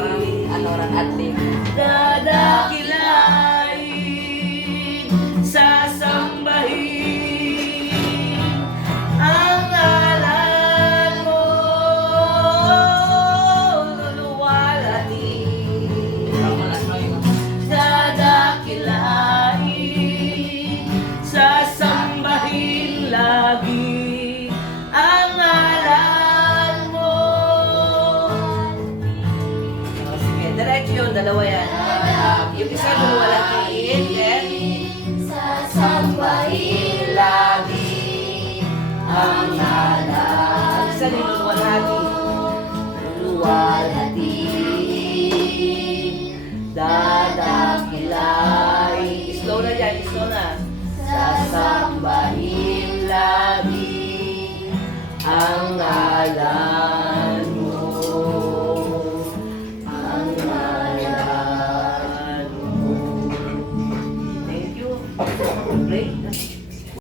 parang ano ran adlib. Dadakilain, sasambahin ang ngalan mo, luluwalhatin. Dadakilain, sasambahin lagi ang ngalan mo. Sige, diretso yun, dalawa yan. Yung isa luluwalhatin, then Sasambahin lagi ang ngalan isa din luluwalhatin. luwalhati. Dadakilain. Slow na dyan, slow na. Sasambahin lagi ang ngalan